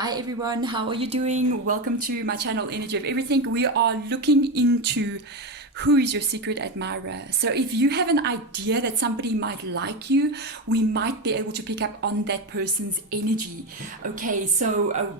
Hi everyone, how are you doing? Welcome to my channel Energy of Everything. We are looking into who is your secret admirer. So if you have an idea that somebody might like you, we might be able to pick up on that person's energy. Okay, so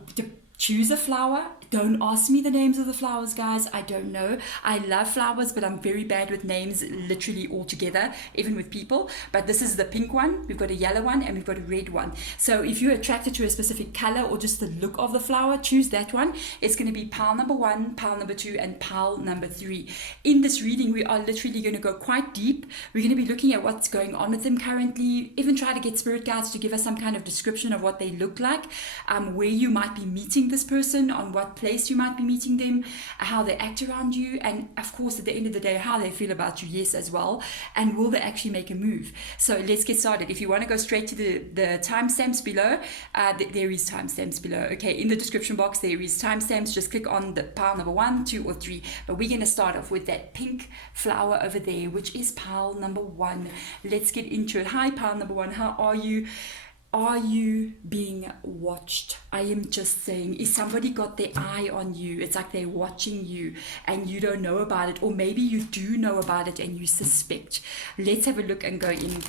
choose a flower. Don't ask me the names of the flowers, guys. I don't know. I love flowers, but I'm very bad with names, literally altogether, even with people. But this is the pink one. We've got a yellow one and we've got a red one. So if you're attracted to a specific color or just the look of the flower, choose that one. It's going to be pile number 1, pile number 2, and pile number 3. In this reading, we are literally going to go quite deep. We're going to be looking at what's going on with them currently, even try to get spirit guides to give us some kind of description of what they look like, where you might be meeting this person, on what place you might be meeting them, how they act around you, and of course at the end of the day how they feel about you, yes, as well, and will they actually make a move. So let's get started. If you want to go straight to the timestamps below, there is timestamps below. Okay, in the description box there is timestamps. Just click on the pile number 1, 2, or 3, but we're going to start off with that pink flower over there, which is pile number 1. Let's get into it. Hi pile number 1, how are you? Are you being watched? I am just saying, is somebody got their eye on you? It's like they're watching you and you don't know about it, or maybe you do know about it and you suspect. Let's have a look and go in.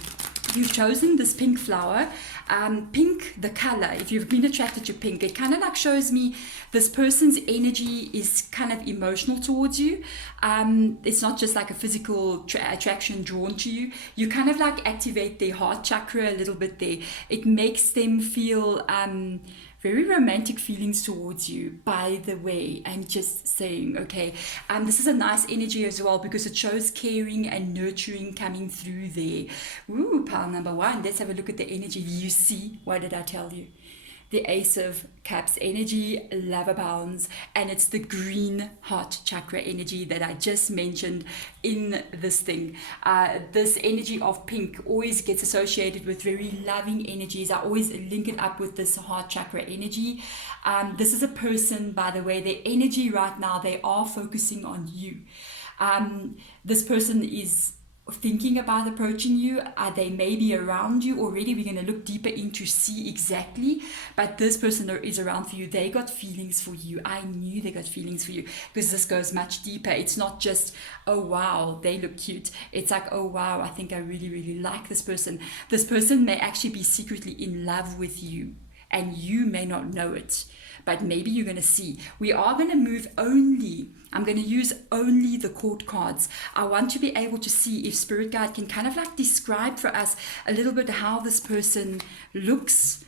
You've chosen this pink flower. Pink, the color, if you've been attracted to pink, it kind of like shows me this person's energy is kind of emotional towards you. It's not just like a physical attraction drawn to you. You kind of like activate their heart chakra a little bit there. It makes them feel very romantic feelings towards you. By the way, I'm just saying, okay, this is a nice energy as well because it shows caring and nurturing coming through there. Ooh, pile number 1. Let's have a look at the energy. You see, what did I tell you? The Ace of Cups energy, love abounds, and it's the green heart chakra energy that I just mentioned in this thing. This energy of pink always gets associated with very loving energies. I always link it up with this heart chakra energy. This is a person, by the way, their energy right now, they are focusing on you. This person is thinking about approaching you. They may be around you already. We're going to look deeper into see exactly, but this person is around for you. They got feelings for you. I knew they got feelings for you because this goes much deeper. It's not just, oh wow, they look cute. It's like, oh wow, I think I really like this person. This person may actually be secretly in love with you and you may not know it, but maybe you're going to see. We are going to move only, I'm going to use only the court cards. I want to be able to see if Spirit Guide can kind of like describe for us a little bit how this person looks,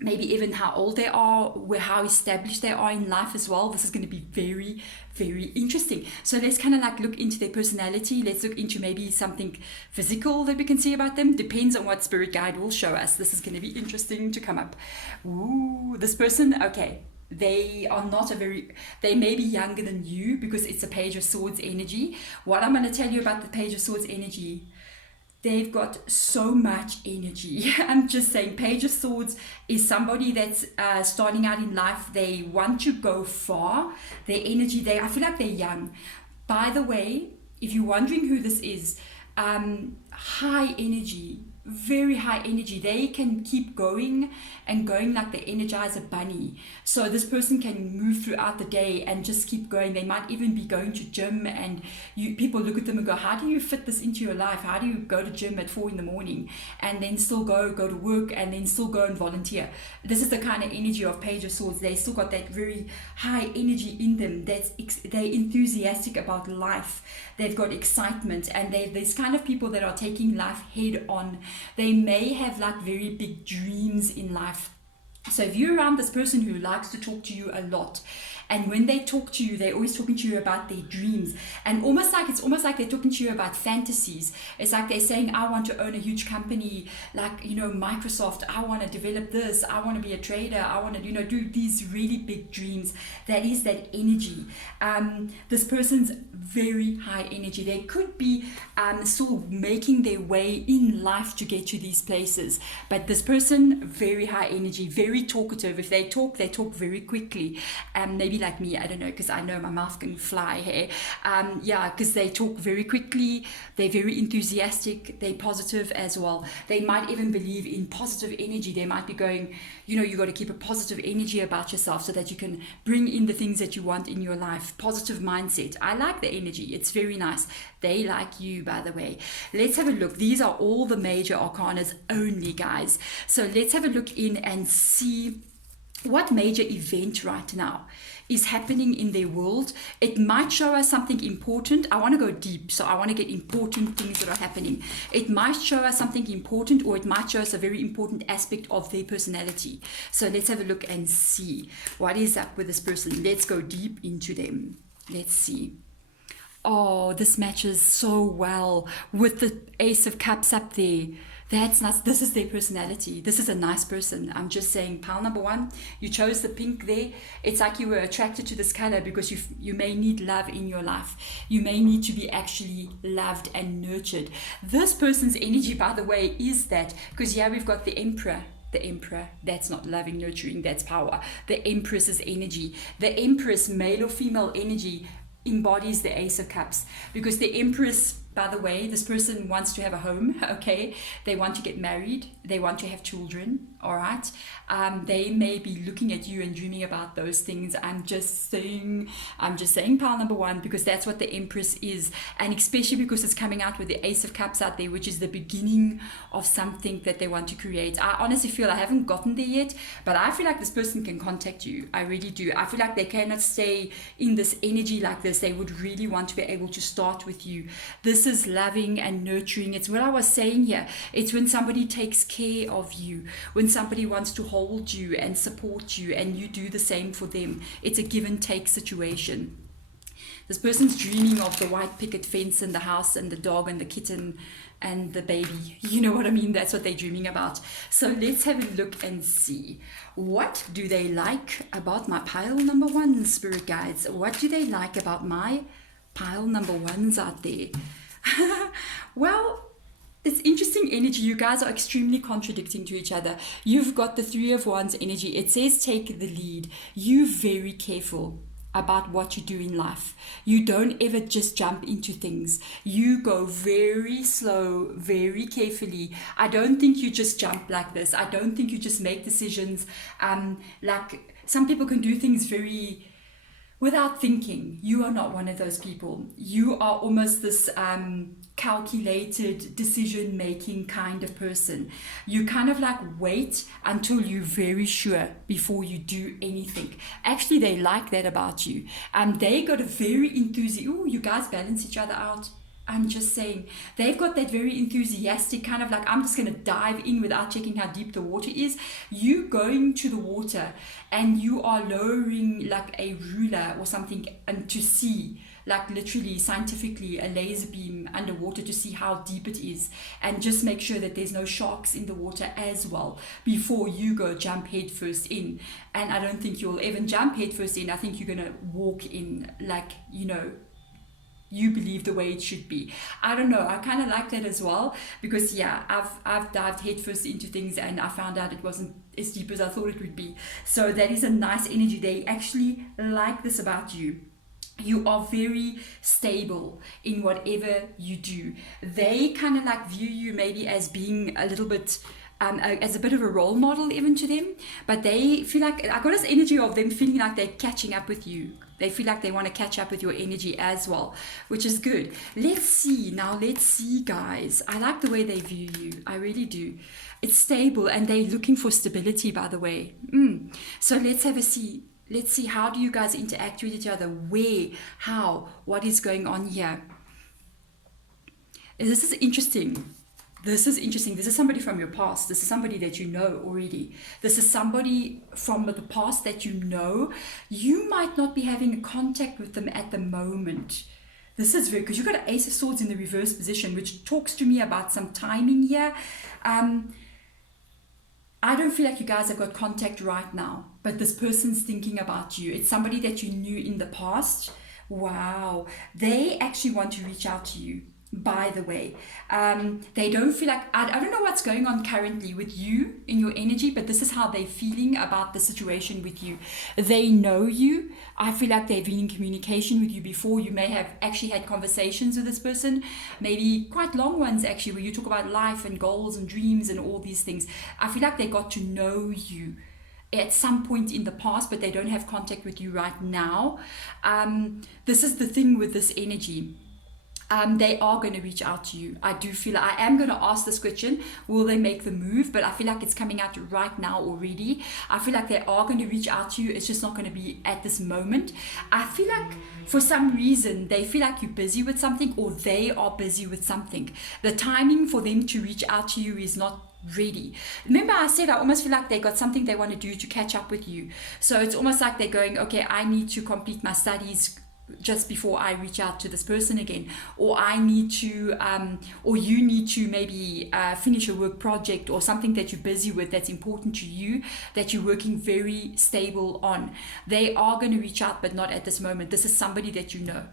maybe even how old they are, how established they are in life as well. This is going to be very interesting. So let's kind of like look into their personality. Let's look into maybe something physical that we can see about them. Depends on what Spirit Guide will show us. This is going to be interesting to come up. Ooh, this person, okay. They are not they may be younger than you because it's a Page of Swords energy. What I'm going to tell you about the Page of Swords energy, they've got so much energy. I'm just saying, Page of Swords is somebody that's starting out in life. They want to go far. Their energy, I feel like they're young. By the way, if you're wondering who this is, high energy, very high energy. They can keep going and going like the Energizer Bunny. So this person can move throughout the day and just keep going. They might even be going to gym, and people look at them and go, how do you fit this into your life? How do you go to gym at 4 in the morning and then still go to work and then still go and volunteer? This is the kind of energy of Page of Swords. They still got that very high energy in them. They're enthusiastic about life. They've got excitement, and they're these kind of people that are taking life head on. They may have like very big dreams in life. So if you're around this person who likes to talk to you a lot, and when they talk to you, they're always talking to you about their dreams, and it's almost like they're talking to you about fantasies. It's like they're saying, I want to own a huge company, like, Microsoft. I want to develop this. I want to be a trader. I want to, do these really big dreams. That is that energy. This person's very high energy. They could be still making their way in life to get to these places, but this person, very high energy, very very talkative. If they talk very quickly. Maybe like me, I don't know, because I know my mouth can fly here. Yeah, because they talk very quickly. They're very enthusiastic. They're positive as well. They might even believe in positive energy. They might be going, you got to keep a positive energy about yourself so that you can bring in the things that you want in your life. Positive mindset. I like the energy. It's very nice. They like you, by the way. Let's have a look. These are all the major arcanas only, guys. So let's have a look in and see what major event right now is happening in their world. It might show us something important. I want to go deep, so I want to get important things that are happening. It might show us something important, or it might show us a very important aspect of their personality. So let's have a look and see what is up with this person. Let's go deep into them. Let's see. Oh, this matches so well with the Ace of Cups up there. That's nice. This is their personality. This is a nice person. I'm just saying, pile number one, you chose the pink there. It's like you were attracted to this color because you may need love in your life. You may need to be actually loved and nurtured. This person's energy, by the way, is that, because yeah, we've got the Emperor. The Emperor, that's not loving, nurturing, that's power. The Empress's energy. The Empress, male or female energy, embodies the Ace of Cups, because the Empress, by the way, this person wants to have a home, okay? They want to get married. They want to have children, all right? They may be looking at you and dreaming about those things. I'm just saying pile number one, because that's what the Empress is. And especially because it's coming out with the Ace of Cups out there, which is the beginning of something that they want to create. I honestly feel I haven't gotten there yet, but I feel like this person can contact you. I really do. I feel like they cannot stay in this energy like this. They would really want to be able to start with you. This is loving and nurturing. It's what I was saying here. It's when somebody takes care of you, when somebody wants to hold you and support you, and you do the same for them. It's a give and take situation. This person's dreaming of the white picket fence and the house and the dog and the kitten and the baby. You know what I mean? That's what they're dreaming about. So let's have a look and see. What do they like about my pile number one, spirit guides? What do they like about my pile number ones out there? Well, it's interesting energy. You guys are extremely contradicting to each other. You've got the Three of Wands energy. It says take the lead. You're very careful about what you do in life. You don't ever just jump into things. You go very slow, very carefully. I don't think you just jump like this. I don't think you just make decisions. Like some people can do things very without thinking. You are not one of those people. You are almost this calculated decision-making kind of person. You kind of like wait until you're very sure before you do anything. Actually, they like that about you. They got a very you guys balance each other out. I'm just saying, they've got that very enthusiastic kind of like, I'm just going to dive in without checking how deep the water is. You going to the water and you are lowering like a ruler or something and to see, like literally scientifically, a laser beam underwater to see how deep it is, and just make sure that there's no sharks in the water as well before you go jump head first in. And I don't think you'll even jump head first in. I think you're going to walk in like, you believe the way it should be. I don't know. I kind of like that as well, because yeah, I've dived headfirst into things and I found out it wasn't as deep as I thought it would be. So that is a nice energy. They actually like this about you. You are very stable in whatever you do. They kind of like view you maybe as being a little bit as a bit of a role model even to them, but they feel like, I got this energy of them feeling like they're catching up with you. They feel like they want to catch up with your energy as well, which is good. Let's see, guys. I like the way they view you. I really do. It's stable, and they're looking for stability, by the way. So let's have a see. Let's see, how do you guys interact with each other? Where? How? What is going on here? This is interesting. This is somebody from your past. This is somebody that you know already. This is somebody from the past that you know. You might not be having a contact with them at the moment. This is very, because you've got an Ace of Swords in the reverse position, which talks to me about some timing here. I don't feel like you guys have got contact right now, but this person's thinking about you. It's somebody that you knew in the past. Wow. They actually want to reach out to you. by the way. They don't feel like, I don't know what's going on currently with you in your energy, but this is how they're feeling about the situation with you. They know you. I feel like they've been in communication with you before. You may have actually had conversations with this person, maybe quite long ones actually, where you talk about life and goals and dreams and all these things. I feel like they got to know you at some point in the past, but they don't have contact with you right now. This is the thing with this energy. They are going to reach out to you. I do feel, I am going to ask this question, will they make the move? But I feel like it's coming out right now already. I feel like they are going to reach out to you. It's just not going to be at this moment. I feel like for some reason, they feel like you're busy with something, or they are busy with something. The timing for them to reach out to you is not ready. Remember I said I almost feel like they got something they want to do to catch up with you. So it's almost like they're going, okay, I need to complete my studies just before I reach out to this person again, or I need to or you need to maybe finish a work project or something that you're busy with that's important to you, that you're working very stable on. They are going to reach out, but not at this moment. This is somebody that you know.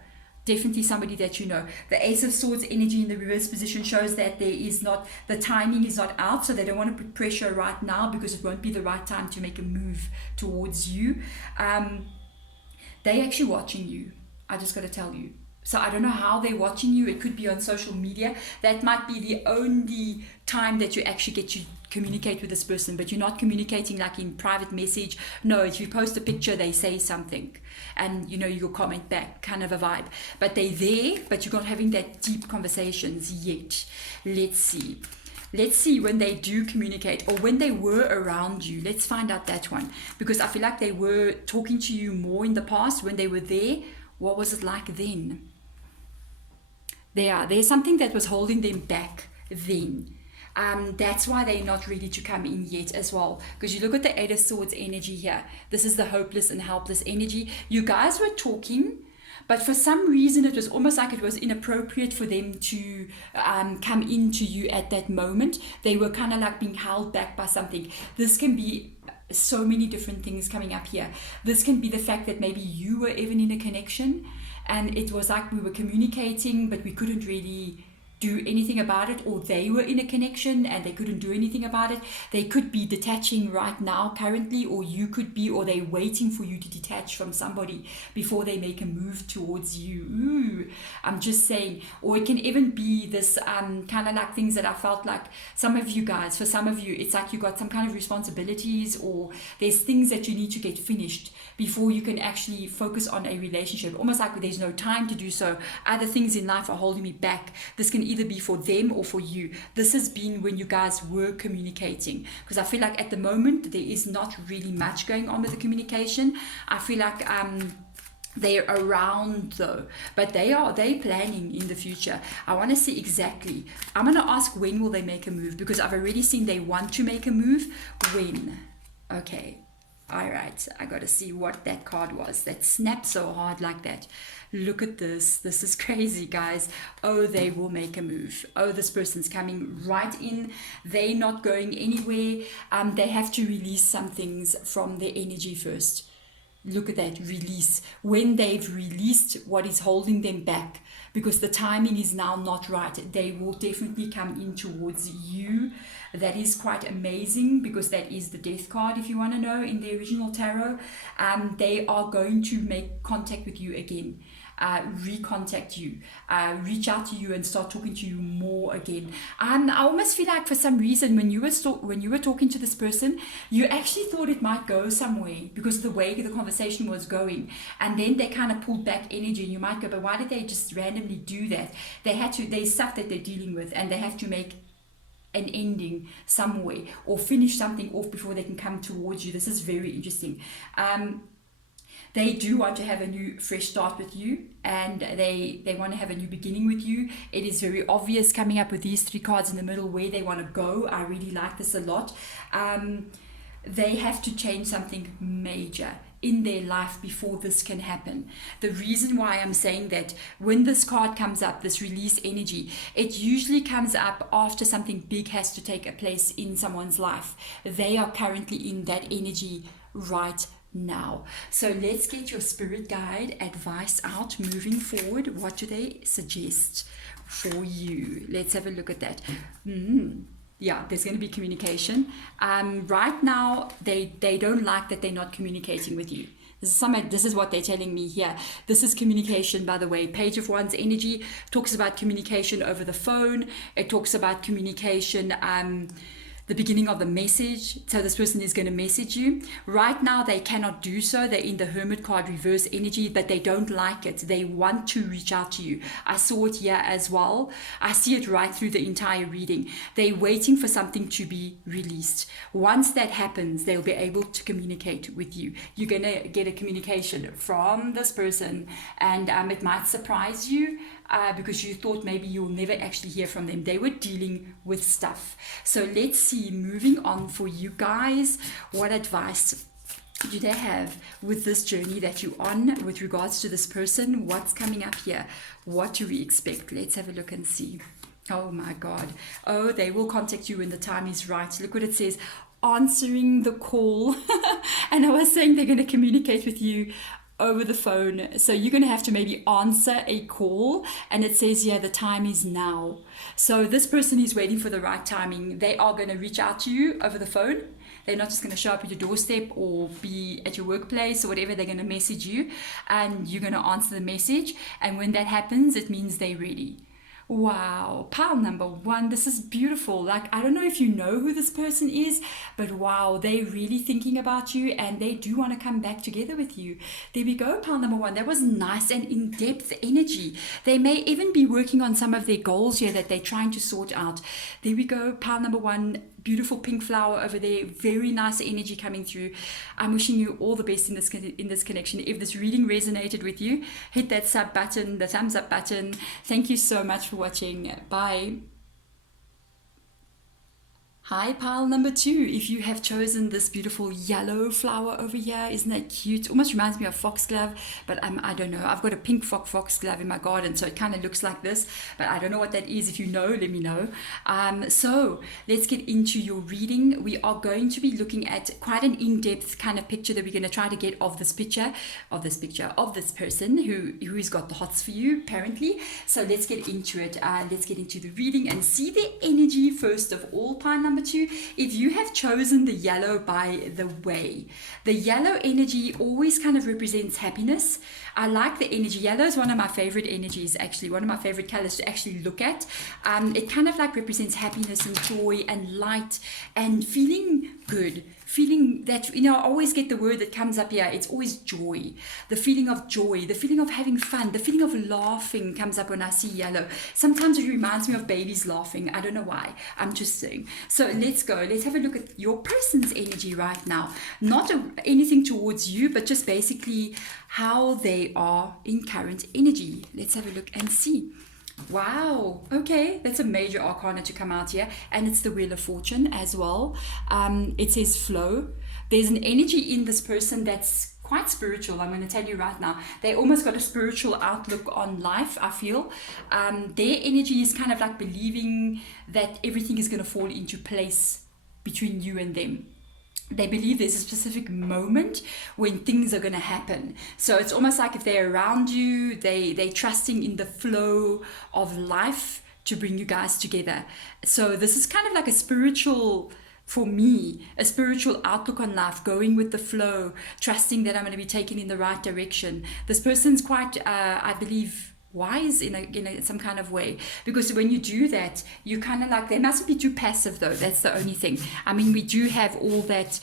Definitely somebody that you know. The Ace of Swords energy in the reverse position shows that there is not, the timing is not out, so they don't want to put pressure right now because it won't be the right time to make a move towards you. They're actually watching you. I just got to tell you. So I don't know how they're watching you. It could be on social media. That might be the only time that you actually get to communicate with this person, but you're not communicating like in private message. No, if you post a picture, they say something and you'll comment back, kind of a vibe. But they're there, but you're not having that deep conversations yet. Let's see when they do communicate, or when they were around you. Let's find out that one, because I feel like they were talking to you more in the past when they were there. What was it like then? There's something that was holding them back then. That's why they're not ready to come in yet as well. Because you look at the Eight of Swords energy here. This is the hopeless and helpless energy. You guys were talking, but for some reason it was almost like it was inappropriate for them to come into you at that moment. They were kind of like being held back by something. This can be so many different things coming up here. This can be the fact that maybe you were even in a connection and it was like we were communicating, but we couldn't really do anything about it, or they were in a connection and they couldn't do anything about it. They could be detaching right now currently, or you could be, or they're waiting for you to detach from somebody before they make a move towards you. Ooh, I'm just saying. Or it can even be this kind of like things that I felt like some of you guys, for some of you, it's like you got some kind of responsibilities, or there's things that you need to get finished before you can actually focus on a relationship. Almost like there's no time to do so. Other things in life are holding me back. This can either be for them or for you. This has been when you guys were communicating, because I feel like at the moment there is not really much going on with the communication. I feel like they're around though, but they're planning in the future. I want to see exactly. I'm going to ask, when will they make a move? Because I've already seen they want to make a move. When? Okay. All right, I got to see what that card was that snapped so hard like that. Look at this. This is crazy, guys. Oh, they will make a move. Oh, this person's coming right in. They're not going anywhere. They have to release some things from their energy first. Look at that, release. When they've released what is holding them back, because the timing is now not right, they will definitely come in towards you. That is quite amazing, because that is the Death card, if you want to know, in the original tarot. They are going to make contact with you again. Recontact you, reach out to you and start talking to you more again. I almost feel like for some reason when you were talking to this person, you actually thought it might go somewhere because of the way the conversation was going, and then they kind of pulled back energy, and you might go, but why did they just randomly do that? There's stuff that they're dealing with, and they have to make an ending somewhere or finish something off before they can come towards you. This is very interesting. They do want to have a new fresh start with you, and they want to have a new beginning with you. It is very obvious coming up with these three cards in the middle where they want to go. I really like this a lot. They have to change something major in their life before this can happen. The reason why I'm saying that, when this card comes up, this release energy, it usually comes up after something big has to take a place in someone's life. They are currently in that energy right now. So let's get your spirit guide advice out moving forward. What do they suggest for you? Let's have a look at that. Yeah, there's going to be communication. Right now, they don't like that they're not communicating with you. This is what they're telling me here. This is communication, by the way. Page of Wands energy talks about communication over the phone. It talks about communication, the beginning of the message. So this person is going to message you. Right now, they cannot do so. They're in the Hermit card reverse energy, but they don't like it. They want to reach out to you. I saw it here as well. I see it right through the entire reading. They're waiting for something to be released. Once that happens, they'll be able to communicate with you. You're going to get a communication from this person, and it might surprise you. Because you thought maybe you'll never actually hear from them. They were dealing with stuff. So let's see, moving on for you guys, what advice do they have with this journey that you're on with regards to this person? What's coming up here? What do we expect? Let's have a look and see. Oh my God. Oh, they will contact you when the time is right. Look what it says. Answering the call. And I was saying they're going to communicate with you over the phone. So you're going to have to maybe answer a call, and it says here the time is now. So this person is waiting for the right timing. They are going to reach out to you over the phone. They're not just going to show up at your doorstep or be at your workplace or whatever. They're going to message you, and you're going to answer the message. And when that happens, it means they're ready. Wow, pile number 1, this is beautiful. Like, I don't know if you know who this person is, but wow, they're really thinking about you, and they do want to come back together with you. There we go, pile number 1. That was nice and in-depth energy. They may even be working on some of their goals here that they're trying to sort out. There we go, pile number 1. Beautiful pink flower over there. Very nice energy coming through. I'm wishing you all the best in this connection. If this reading resonated with you, hit that sub button, the thumbs up button. Thank you so much for watching. Bye. Hi, pile number 2. If you have chosen this beautiful yellow flower over here, isn't that cute? Almost reminds me of foxglove, but I don't know. I've got a pink foxglove in my garden, so it kind of looks like this, but I don't know what that is. If you know, let me know. So let's get into your reading. We are going to be looking at quite an in-depth kind of picture that we're going to try to get of this person who's got the hots for you, apparently. So let's get into it. Let's get into the reading and see the energy first of all, pile number 2. If you have chosen the yellow, by the way, the yellow energy always kind of represents happiness. I like the energy. Yellow is one of my favorite energies, actually, one of my favorite colors to actually look at. It kind of like represents happiness and joy and light and feeling good. Feeling that, I always get the word that comes up here. It's always joy. The feeling of joy, the feeling of having fun, the feeling of laughing comes up when I see yellow. Sometimes it reminds me of babies laughing. I don't know why. I'm just saying. So let's go. Let's have a look at your person's energy right now. Not anything towards you, but just basically how they are in current energy. Let's have a look and see. Wow, okay, that's a major arcana to come out here, and it's the Wheel of Fortune as well. It says flow. There's an energy in this person that's quite spiritual. I'm going to tell you right now, they almost got a spiritual outlook on life, I feel. Their energy is kind of like believing that everything is going to fall into place between you and them. They believe there's a specific moment when things are going to happen. So it's almost like if they're around you, they're trusting in the flow of life to bring you guys together. So this is kind of like a spiritual, for me, a spiritual outlook on life, going with the flow, trusting that I'm going to be taken in the right direction. This person's quite, I believe, wise in some kind of way, because when you do that, you kind of like, they mustn't be too passive though. That's the only thing. I mean, we do have all that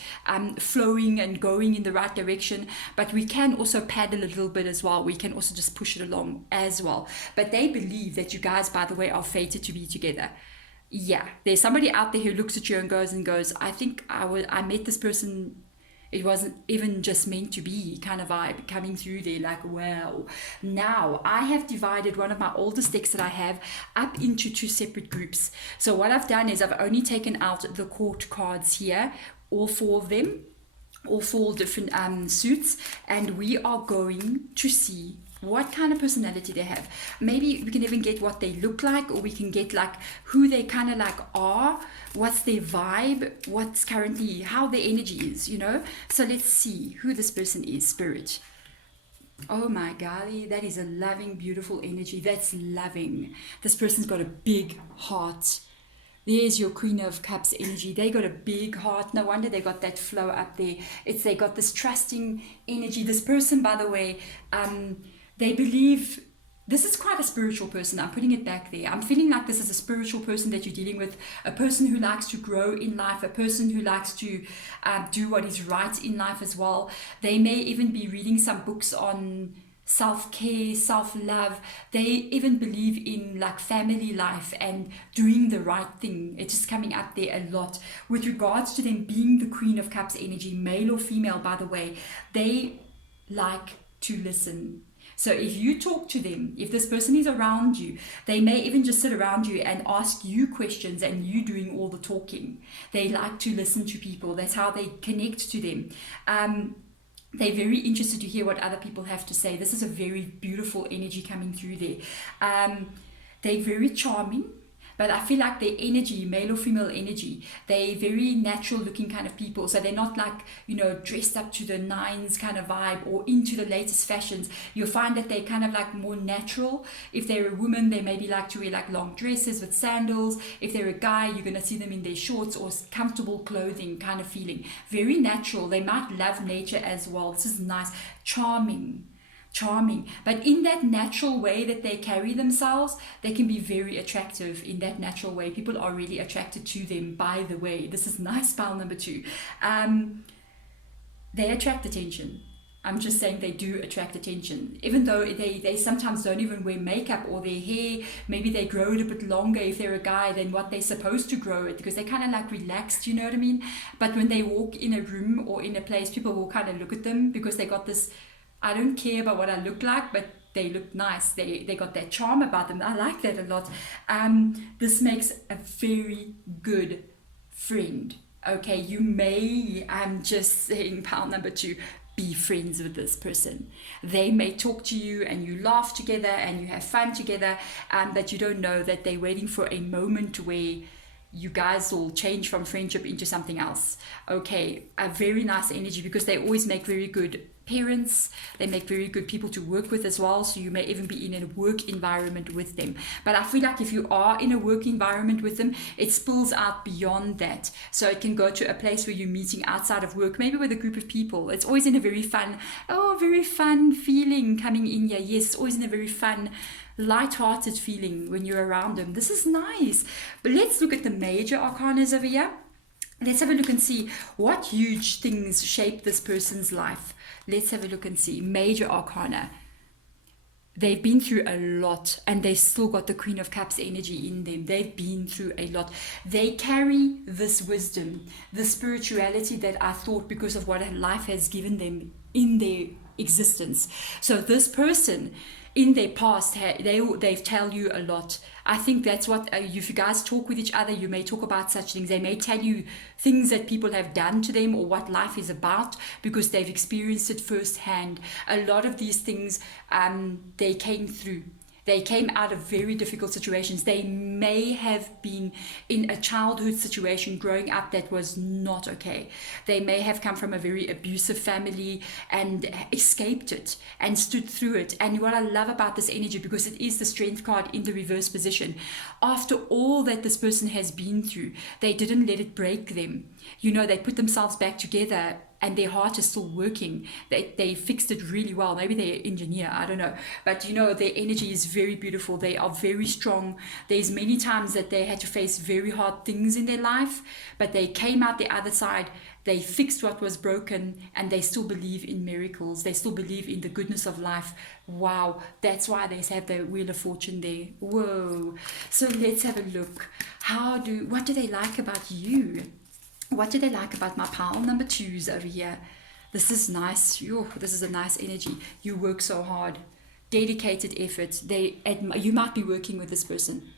flowing and going in the right direction, but we can also paddle a little bit as well. We can also just push it along as well. But they believe that you guys, by the way, are fated to be together. Yeah, there's somebody out there who looks at you and goes, I think I met this person. It wasn't even just meant to be kind of vibe coming through there, like, wow. Now, I have divided one of my oldest decks that I have up into 2 separate groups. So what I've done is I've only taken out the court cards here, all 4 of them, all 4 different suits, and we are going to see what kind of personality they have. Maybe we can even get what they look like, or we can get like who they kind of like are, what's their vibe, what's currently, how their energy is, you know. So let's see who this person is, Spirit. Oh my golly, that is a loving, beautiful energy. That's loving. This person's got a big heart. There's your Queen of Cups energy. They got a big heart. No wonder they got that flow up there. They got this trusting energy. This person, by the way, they believe, this is quite a spiritual person. I'm putting it back there. I'm feeling like this is a spiritual person that you're dealing with, a person who likes to grow in life, a person who likes to do what is right in life as well. They may even be reading some books on self-care, self-love. They even believe in like family life and doing the right thing. It's just coming up there a lot. With regards to them being the Queen of Cups energy, male or female, by the way, they like to listen. So if you talk to them, if this person is around you, they may even just sit around you and ask you questions and you doing all the talking. They like to listen to people. That's how they connect to them. They're very interested to hear what other people have to say. This is a very beautiful energy coming through there. They're very charming, but I feel like their energy, male or female energy, they're very natural looking kind of people. So they're not like, you know, dressed up to the nines kind of vibe or into the latest fashions. You'll find that they're kind of like more natural. If they're a woman, they maybe like to wear like long dresses with sandals. If they're a guy, you're going to see them in their shorts or comfortable clothing kind of feeling. Very natural. They might love nature as well. This is nice. Charming, but in that natural way that they carry themselves, they can be very attractive. In that natural way, people are really attracted to them. By the way, this is nice, pile number 2. They attract attention. I'm just saying they do attract attention, even though they sometimes don't even wear makeup, or their hair, maybe they grow it a bit longer if they're a guy than what they're supposed to grow it, because they're kind of like relaxed, you know what I mean? But when they walk in a room or in a place, people will kind of look at them because they got this, I don't care about what I look like, but they look nice. They got that charm about them. I like that a lot. This makes a very good friend. Okay, you may, I'm just saying, pile number 2, be friends with this person. They may talk to you and you laugh together and you have fun together, but you don't know that they're waiting for a moment where you guys will change from friendship into something else. Okay, a very nice energy, because they always make very good parents. They make very good people to work with as well. So you may even be in a work environment with them. But I feel like if you are in a work environment with them, it spills out beyond that. So it can go to a place where you're meeting outside of work, maybe with a group of people. It's always in a very fun feeling coming in here. Yes, it's always in a very fun, light-hearted feeling when you're around them. This is nice. But let's look at the major arcanas over here. Let's have a look and see what huge things shape this person's life. Let's have a look and see. Major arcana. They've been through a lot, and they still got the Queen of Cups energy in them. They've been through a lot. They carry this wisdom, the spirituality that I thought, because of what life has given them in their existence. So this person in their past, they've tell you a lot. I think that's what, if you guys talk with each other, you may talk about such things. They may tell you things that people have done to them, or what life is about, because they've experienced it firsthand. A lot of these things they came through. They came out of very difficult situations. They may have been in a childhood situation growing up that was not okay. They may have come from a very abusive family and escaped it and stood through it. And what I love about this energy, because it is the Strength card in the reverse position, after all that this person has been through, they didn't let it break them. You know, they put themselves back together, and their heart is still working. They fixed it really well. Maybe they're an engineer, I don't know. But you know, their energy is very beautiful. They are very strong. There's many times that they had to face very hard things in their life, but they came out the other side. They fixed what was broken, and they still believe in miracles. They still believe in the goodness of life. Wow, that's why they have the Wheel of Fortune there. Whoa. So let's have a look. What do they like about you? What do they like about my pile number 2s over here? This is nice. This is a nice energy. You work so hard. Dedicated effort. You might be working with this person.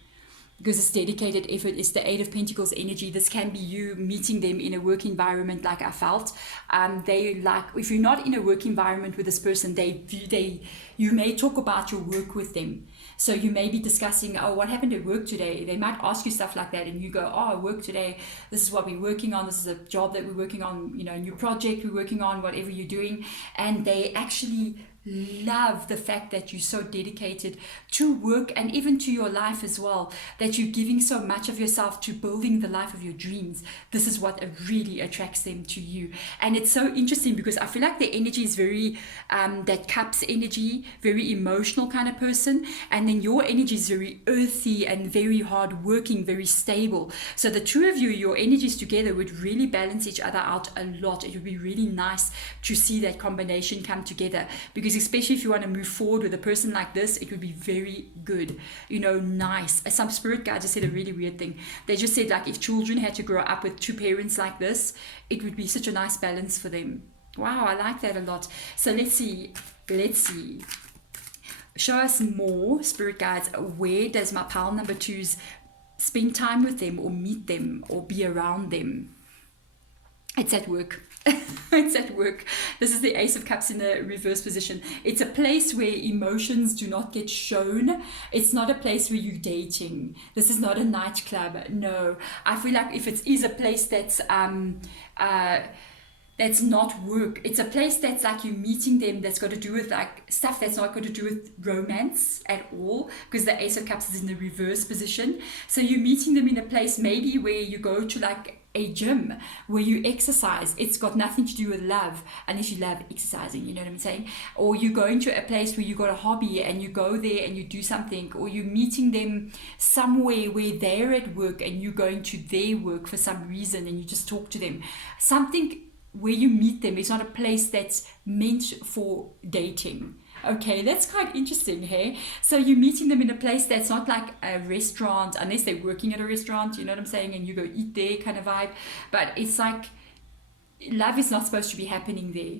because it's dedicated effort. It's the Eight of Pentacles energy. This can be you meeting them in a work environment, like I felt. They like, if you're not in a work environment with this person, you may talk about your work with them. So you may be discussing, oh, what happened at work today? They might ask you stuff like that, and you go, oh, work today, this is what we're working on, this is a job that we're working on, a new project we're working on, whatever you're doing. And they actually love the fact that you're so dedicated to work and even to your life as well, that you're giving so much of yourself to building the life of your dreams. This is what really attracts them to you. And it's so interesting because I feel like the energy is very that Cups energy, very emotional kind of person, and then your energy is very earthy and very hard working, very stable. So the two of you, your energies together would really balance each other out a lot. It would be really nice to see that combination come together, because especially if you want to move forward with a person like this, it would be very good, nice. Some spirit guide just said a really weird thing. They just said, like, if children had to grow up with two parents like this, it would be such a nice balance for them. Wow, I like that a lot. So let's see. Show us more, spirit guides. Where does my pile number 2s spend time with them or meet them or be around them? It's at work. It's at work. This is the Ace of Cups in the reverse position. It's a place where emotions do not get shown. It's not a place where you're dating. This is not a nightclub. No. I feel like if it is a place that's not work, it's a place that's like you're meeting them, that's got to do with like stuff that's not got to do with romance at all, because the Ace of Cups is in the reverse position. So you're meeting them in a place maybe where you go to like a gym where you exercise. It's got nothing to do with love, unless you love exercising, you know what I'm saying? Or you go into a place where you got a hobby and you go there and you do something, or you're meeting them somewhere where they're at work and you're going to their work for some reason and you just talk to them. Something where you meet them is not a place that's meant for dating. Okay, that's quite interesting, hey? So you're meeting them in a place that's not like a restaurant, unless they're working at a restaurant, you know what I'm saying, and you go eat there kind of vibe. But it's like, love is not supposed to be happening there.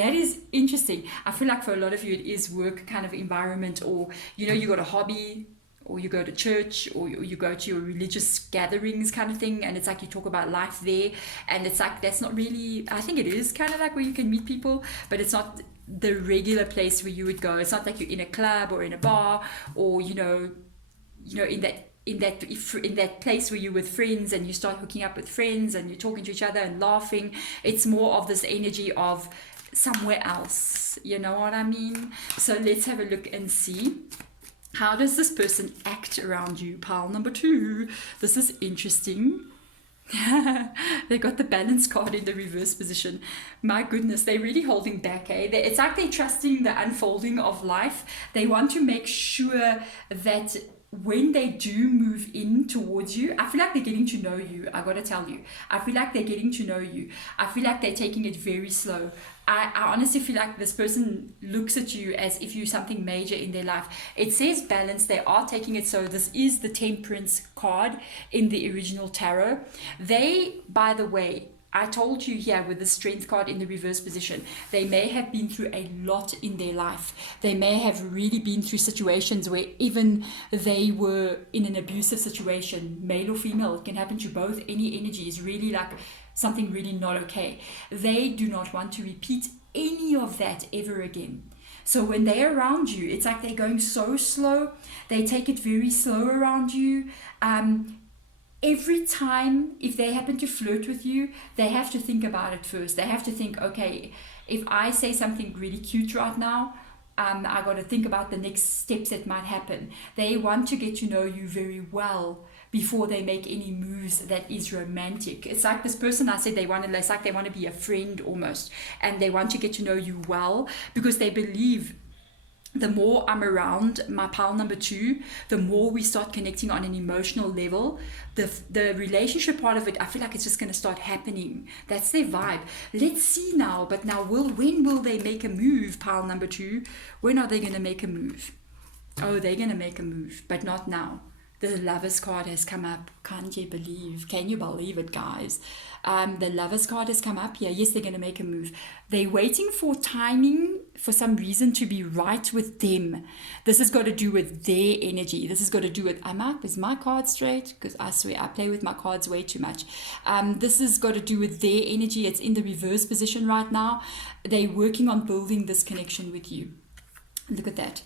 That is interesting. I feel like for a lot of you, it is work kind of environment, or, you got a hobby, or you go to church, or you go to your religious gatherings kind of thing, and it's like you talk about life there, and it's like, that's not really, I think it is kind of like where you can meet people, but it's not the regular place where you would go. It's not like you're in a club or in a bar, or in that place where you're with friends and you start hooking up with friends and you're talking to each other and laughing. It's more of this energy of somewhere else, you know what I mean? So let's have a look and see, how does this person act around you? Pile number 2. This is interesting. They got the balance card in the reverse position. My goodness, they're really holding back, eh? It's like they're trusting the unfolding of life. They want to make sure that when they do move in towards you, I feel like they're getting to know you. I gotta tell you, I feel like they're getting to know you. I feel like they're taking it very slow. I honestly feel like this person looks at you as if you're something major in their life. It says balance. They are taking it so. This is the Temperance card in the original tarot. They, by the way, I told you here with the Strength card in the reverse position, they may have been through a lot in their life. They may have really been through situations where even they were in an abusive situation, male or female. It can happen to both. Any energy is really like something really not okay. They do not want to repeat any of that ever again. So when they're around you, it's like they're going so slow. They take it very slow around you. Every time, if they happen to flirt with you, they have to think about it first. They have to think, okay, if I say something really cute right now, I got to think about the next steps that might happen. They want to get to know you very well before they make any moves that is romantic. It's like this person I said it's like they want to be a friend almost, and they want to get to know you well, because they believe the more I'm around my pile number 2, the more we start connecting on an emotional level. The relationship part of it, I feel like it's just going to start happening. That's their vibe. Let's see now. But now, when will they make a move, pile number 2? When are they going to make a move? Oh, they're going to make a move, but not now. The Lovers card has come up. Can you believe it, guys? The Lovers card has come up here. Yes, they're going to make a move. They're waiting for timing, for some reason, to be right with them. This has got to do with their energy. This has got to do with, is my card straight? Because I swear I play with my cards way too much. This has got to do with their energy. It's in the reverse position right now. They're working on building this connection with you. Look at that.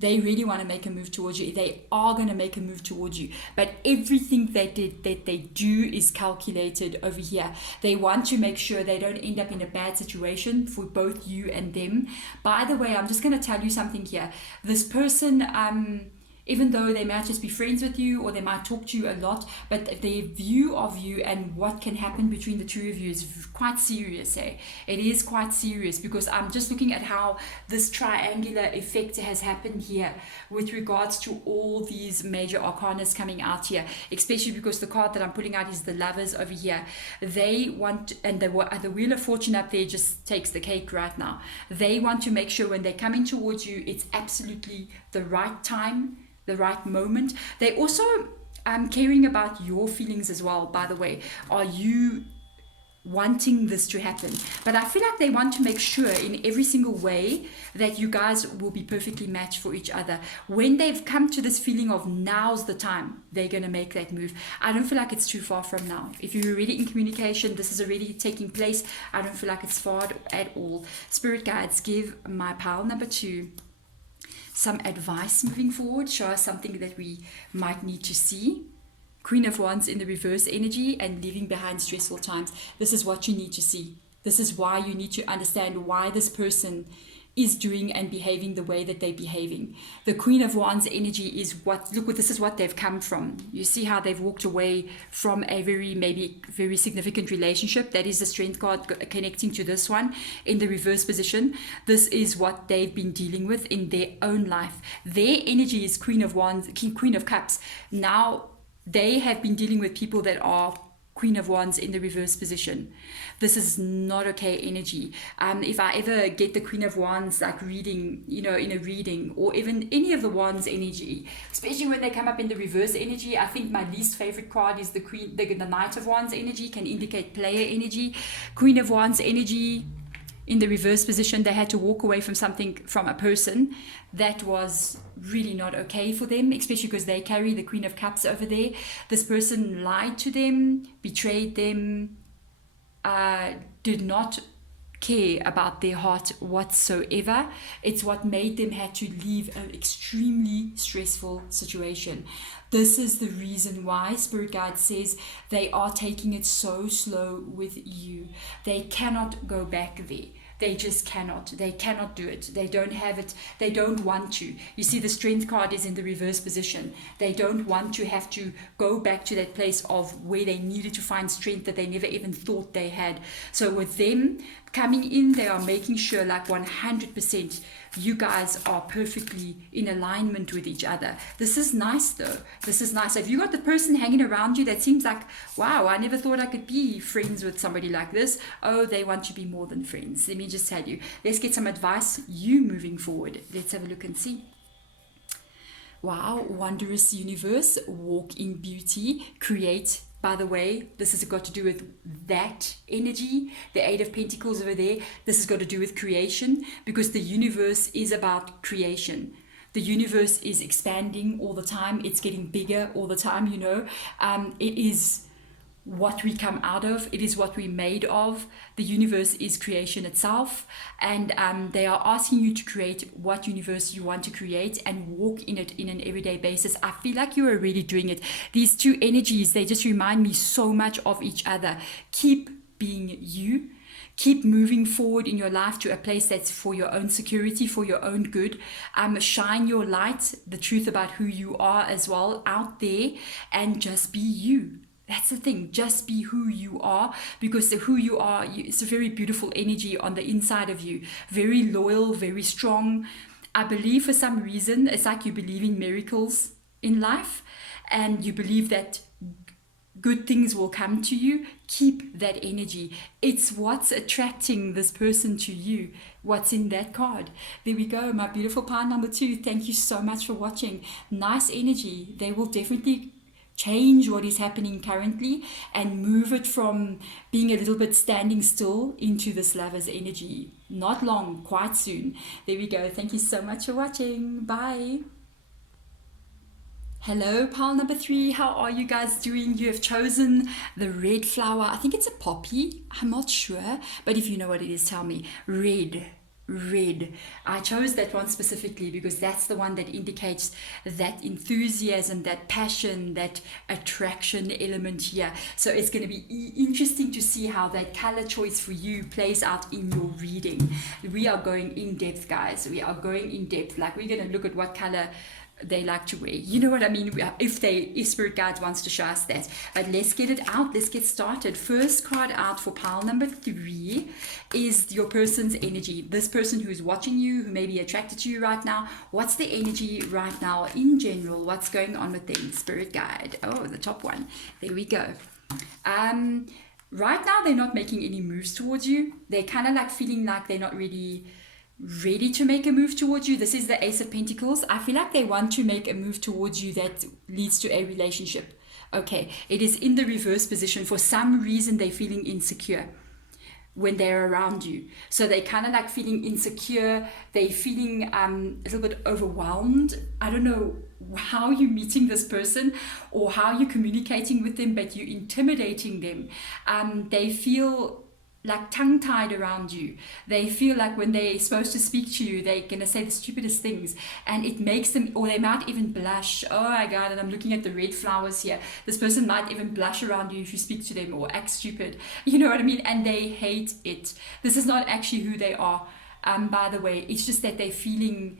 They really want to make a move towards you. They are going to make a move towards you. But everything that they do is calculated over here. They want to make sure they don't end up in a bad situation for both you and them. By the way, I'm just going to tell you something here. This person, even though they might just be friends with you or they might talk to you a lot, but their view of you and what can happen between the two of you is quite serious. It is quite serious, because I'm just looking at how this triangular effect has happened here with regards to all these major arcanas coming out here, especially because the card that I'm putting out is the Lovers over here. They want, and the Wheel of Fortune up there just takes the cake right now. They want to make sure when they're coming towards you, it's absolutely the right time, the right moment. They also caring about your feelings as well, by the way. Are you wanting this to happen? But I feel like they want to make sure in every single way that you guys will be perfectly matched for each other. When they've come to this feeling of now's the time, they're going to make that move. I don't feel like it's too far from now. If you're already in communication, this is already taking place. I don't feel like it's far at all. Spirit guides, give my pile number 2 some advice moving forward. Show us something that we might need to see. Queen of Wands in the reverse energy and leaving behind stressful times. This is what you need to see. This is why you need to understand why this person is doing and behaving the way that they're behaving. The Queen of Wands energy is this is what they've come from. You see how they've walked away from a very significant relationship. That is the Strength card connecting to this one in the reverse position. This is what they've been dealing with in their own life. Their energy is Queen of Wands, Queen of Cups. Now they have been dealing with people that are Queen of Wands in the reverse position. This is not okay energy. If I ever get the Queen of Wands like reading, in a reading, or even any of the Wands energy, especially when they come up in the reverse energy, I think my least favorite card is the Knight of Wands energy, can indicate player energy. Queen of Wands energy in the reverse position, they had to walk away from something, from a person that was really not okay for them, especially because they carry the Queen of Cups over there. This person lied to them, betrayed them, did not care about their heart whatsoever. It's what made them had to leave an extremely stressful situation. This is the reason why Spirit Guide says they are taking it so slow with you. They cannot go back there. They just cannot. They cannot do it. They don't have it. They don't want to. You see, the Strength card is in the reverse position. They don't want to have to go back to that place of where they needed to find strength that they never even thought they had. So with them coming in, they are making sure like 100% you guys are perfectly in alignment with each other. This is nice though. This is nice. So if you got the person hanging around you that seems like, wow, I never thought I could be friends with somebody like this. Oh, they want to be more than friends. Let me just tell you. Let's get some advice. You moving forward. Let's have a look and see. Wow, wondrous universe, walk in beauty, create. By the way, this has got to do with that energy, the Eight of Pentacles over there. This has got to do with creation, because the universe is about creation. The universe is expanding all the time. It's getting bigger all the time, It is what we come out of. It is what we're made of. The universe is creation itself. And they are asking you to create what universe you want to create and walk in it in an everyday basis. I feel like you're already doing it. These two energies, they just remind me so much of each other. Keep being you. Keep moving forward in your life to a place that's for your own security, for your own good. Shine your light, the truth about who you are as well, out there, and just be you. That's the thing, just be who you are, because who you are, it's a very beautiful energy on the inside of you. Very loyal, very strong. I believe for some reason, it's like you believe in miracles in life, and you believe that good things will come to you. Keep that energy. It's what's attracting this person to you, what's in that card. There we go, my beautiful pile number 2. Thank you so much for watching. Nice energy. They will definitely change what is happening currently and move it from being a little bit standing still into this lover's energy. Not long, quite soon. There we go. Thank you so much for watching. Bye. Hello, pile number 3. How are you guys doing? You have chosen the red flower. I think it's a poppy. I'm not sure. But if you know what it is, tell me. Red. I chose that one specifically because that's the one that indicates that enthusiasm, that passion, that attraction element here. So it's going to be interesting to see how that color choice for you plays out in your reading. We are going in depth, guys. We are going in depth. Like, we're going to look at what color they like to wear. You know what I mean? If Spirit Guides wants to show us that. But let's get it out. Let's get started. First card out for pile number 3 is your person's energy. This person who's watching you, who may be attracted to you right now. What's the energy right now in general? What's going on with them? Spirit Guide. Oh, the top one. There we go. Right now, they're not making any moves towards you. They're kind of like feeling like they're not really ready to make a move towards you. This is the Ace of Pentacles. I feel like they want to make a move towards you that leads to a relationship. Okay, it is in the reverse position. For some reason, they're feeling insecure when they're around you. So they kind of like feeling insecure. They're feeling a little bit overwhelmed. I don't know how you're meeting this person or how you're communicating with them, but you're intimidating them. They feel like tongue-tied around you. They feel like when they're supposed to speak to you, they're going to say the stupidest things, and it makes them, or they might even blush. Oh my God, and I'm looking at the red flowers here. This person might even blush around you if you speak to them or act stupid. You know what I mean? And they hate it. This is not actually who they are, by the way. It's just that they're feeling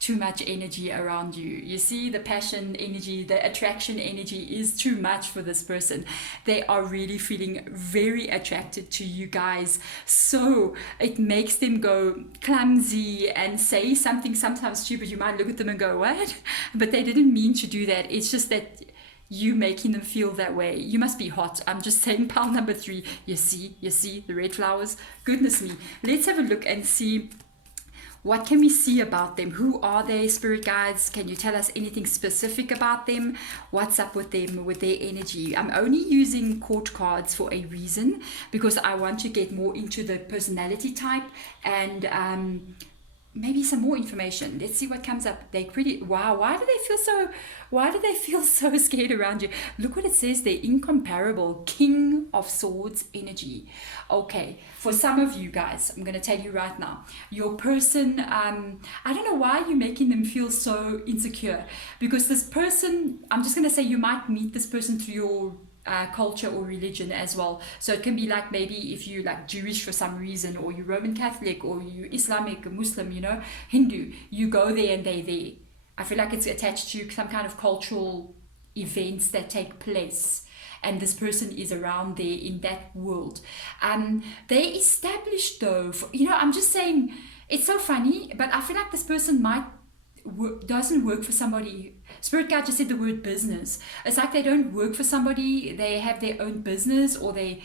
too much energy around you. You see, the passion energy, the attraction energy is too much for this person. They are really feeling very attracted to you guys. So it makes them go clumsy and say something sometimes stupid. You might look at them and go, what? But they didn't mean to do that. It's just that you making them feel that way. You must be hot. I'm just saying, pile number 3. You see the red flowers? Goodness me. Let's have a look and see, what can we see about them? Who are they, Spirit Guides? Can you tell us anything specific about them? What's up with them, with their energy? I'm only using court cards for a reason, because I want to get more into the personality type and maybe some more information. Let's see what comes up. They pretty, wow, why do they feel so scared around you? Look what it says. They're incomparable. King of Swords energy. Okay, for some of you guys, I'm going to tell you right now, your person, I don't know why you're making them feel so insecure, because this person, I'm just going to say, you might meet this person through your culture or religion as well. So it can be like, maybe if you like Jewish for some reason, or you Roman Catholic, or you Islamic, or Muslim, you know, Hindu, you go there and they're there. I feel like it's attached to some kind of cultural events that take place, and this person is around there in that world. They established though, I'm just saying, it's so funny, but I feel like this person doesn't work for somebody. Spirit Guide just said the word business. It's like they don't work for somebody. They have their own business, or they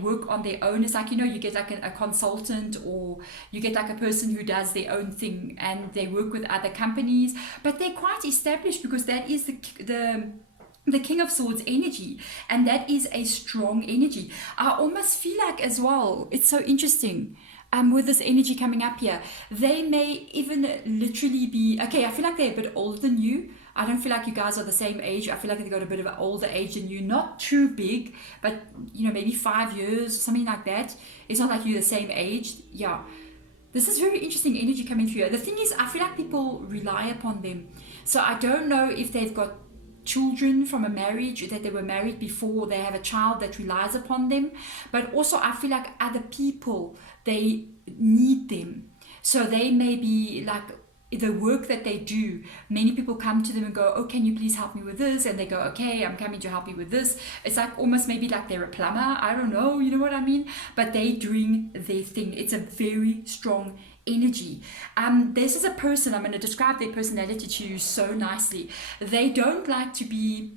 work on their own. It's like, you get like a consultant, or you get like a person who does their own thing, and they work with other companies, but they're quite established, because that is the King of Swords energy, and that is a strong energy. I almost feel like as well, it's so interesting, with this energy coming up here, they may even literally be, okay, I feel like they're a bit older than you. I don't feel like you guys are the same age. I feel like they've got a bit of an older age than you. Not too big, but maybe 5 years, something like that. It's not like you're the same age. Yeah. This is very interesting energy coming through. The thing is, I feel like people rely upon them. So I don't know if they've got children from a marriage, that they were married before, they have a child that relies upon them. But also I feel like other people, they need them. So they may be like, the work that they do, many people come to them and go, oh, can you please help me with this? And they go, okay, I'm coming to help you with this. It's like almost maybe like they're a plumber. I don't know, you know what I mean? But they're doing their thing. It's a very strong energy. This is a person, I'm going to describe their personality to you so nicely. They don't like to be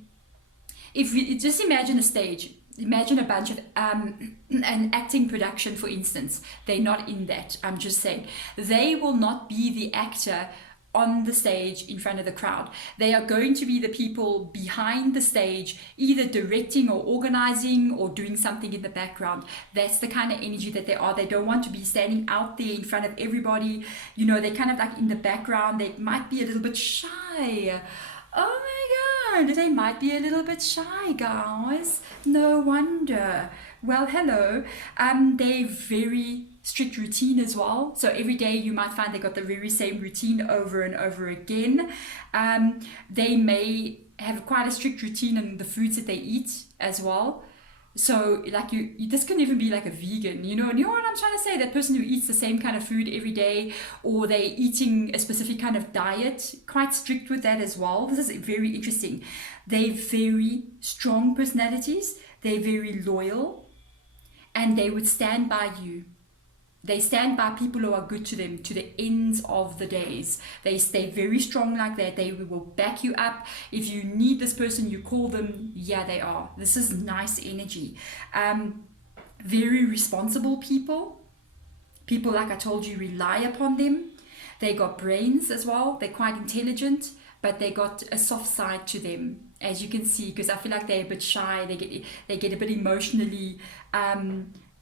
if you just imagine a stage, imagine a bunch of an acting production, for instance. They're not in that. I'm just saying they will not be the actor on the stage in front of the crowd. They are going to be the people behind the stage, either directing or organizing or doing something in the background. That's the kind of energy that they are. They don't want to be standing out there in front of everybody. You know, they're kind of like in the background. They might be a little bit shy. Oh my God, they might be a little bit shy, guys. No wonder. Well, hello. They're very strict routine as well. So every day you might find they got the very same routine over and over again. They may have quite a strict routine on the foods that they eat as well. So like you this can even be like a vegan, you know what I'm trying to say? That person who eats the same kind of food every day, or they eating a specific kind of diet, quite strict with that as well. This is very interesting. They're very strong personalities. They're very loyal, and they would stand by you. They stand by people who are good to them to the ends of the days. They stay very strong like that. They will back you up. If you need this person, you call them. Yeah, they are. This is nice energy. Very responsible people. People, like I told you, rely upon them. They got brains as well. They're quite intelligent, but they got a soft side to them, as you can see, because I feel like they're a bit shy. They get a bit emotionally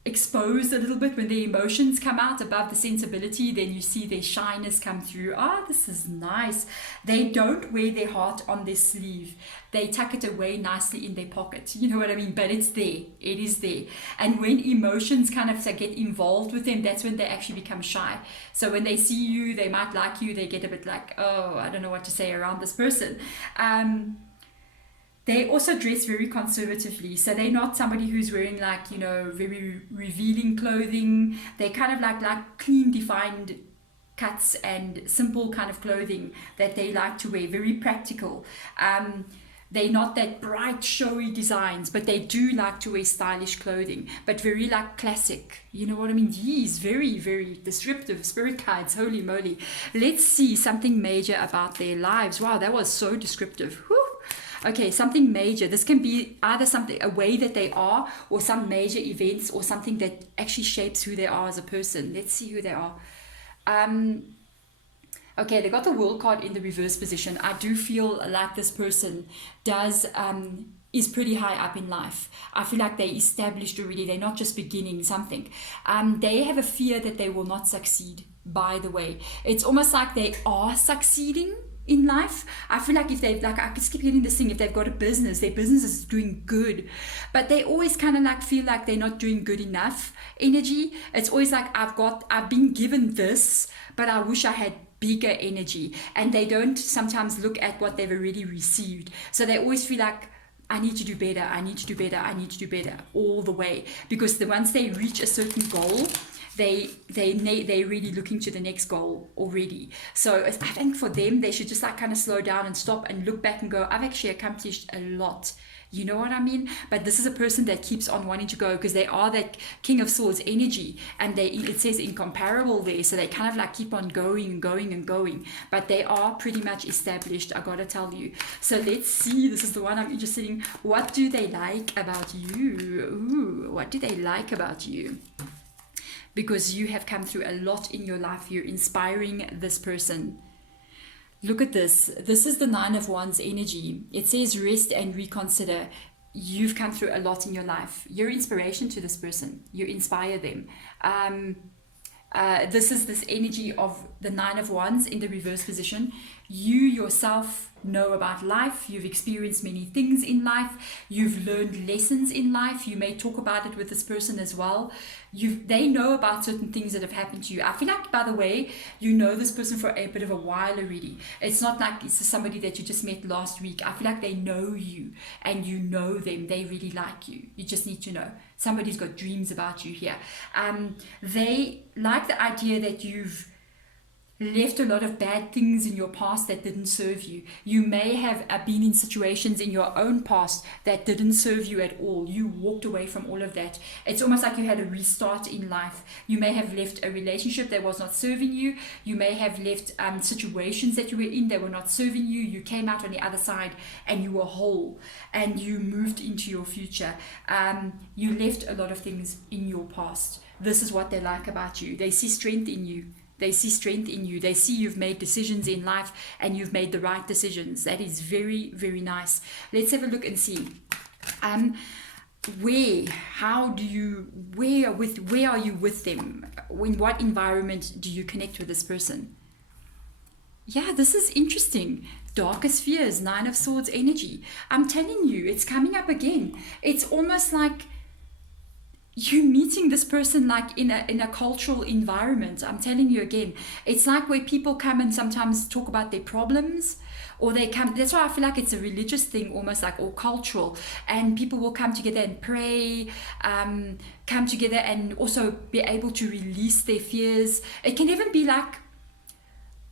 exposed a little bit when their emotions come out above the sensibility. Then you see their shyness come through. This is nice. They don't wear their heart on their sleeve. They tuck it away nicely in their pocket. You know what I mean? But it's there. It is there. And when emotions kind of get involved with them, that's when they actually become shy. So when they see you, they might like you. They get a bit like, oh, I don't know what to say around this person. They also dress very conservatively. So they're not somebody who's wearing like, very revealing clothing. They kind of like clean, defined cuts and simple kind of clothing that they like to wear. Very practical. They're not that bright, showy designs, but they do like to wear stylish clothing, but very like classic. You know what I mean? Geez, very, very descriptive. Spirit guides, holy moly. Let's see something major about their lives. Wow, that was so descriptive. Whew. Okay, something major. This can be either a way that they are, or some major events, or something that actually shapes who they are as a person. Let's see who they are. Okay, they got the World card in the reverse position. I do feel like this person is pretty high up in life. I feel like they established already. They're not just beginning something. They have a fear that they will not succeed, by the way. It's almost like they are succeeding in life. I feel like if they've, like, I just keep getting this thing, if they've got a business, their business is doing good, but they always kind of like feel like they're not doing good enough energy. It's always like, I've been given this, but I wish I had bigger energy. And they don't sometimes look at what they've already received. So they always feel like, I need to do better, I need to do better, I need to do better all the way. Because once they reach a certain goal, they're really looking to the next goal already. So I think for them, they should just like kind of slow down and stop and look back and go, I've actually accomplished a lot. You know what I mean? But this is a person that keeps on wanting to go, because they are that King of Swords energy, and it says incomparable there. So they kind of like keep on going and going and going, but they are pretty much established, I gotta tell you. So let's see, this is the one I'm interested in. What do they like about you? Ooh, what do they like about you? Because you have come through a lot in your life. You're inspiring this person. Look at this. This is the 9 of Wands energy. It says rest and reconsider. You've come through a lot in your life. You're inspiration to this person. You inspire them. This is this energy of the 9 of Wands in the reverse position. You yourself know about life. You've experienced many things in life. You've learned lessons in life. You may talk about it with this person as well. They know about certain things that have happened to you. I feel like, by the way, you know this person for a bit of a while already. It's not like it's somebody that you just met last week. I feel like they know you and you know them. They really like you. You just need to know. Somebody's got dreams about you here. They like the idea that you've left a lot of bad things in your past that didn't serve you. You may have been in situations in your own past that didn't serve you at all. You walked away from all of that. It's almost like you had a restart in life. You may have left a relationship that was not serving you. You may have left situations that you were in that were not serving you. You came out on the other side and you were whole and you moved into your future. You left a lot of things in your past. This is what they like about you. They see strength in you. They see strength in you. They see you've made decisions in life and you've made the right decisions. That is very, very nice. Let's have a look and see. Where are you with them? In what environment do you connect with this person? Yeah, this is interesting. Darkest fears, 9 of Swords energy. I'm telling you, it's coming up again. It's almost like you meeting this person like in a cultural environment. I'm telling you again, it's like where people come and sometimes talk about their problems, or they come, that's why I feel like it's a religious thing almost, like, or cultural, and people will come together and pray, come together and also be able to release their fears. It can even be like,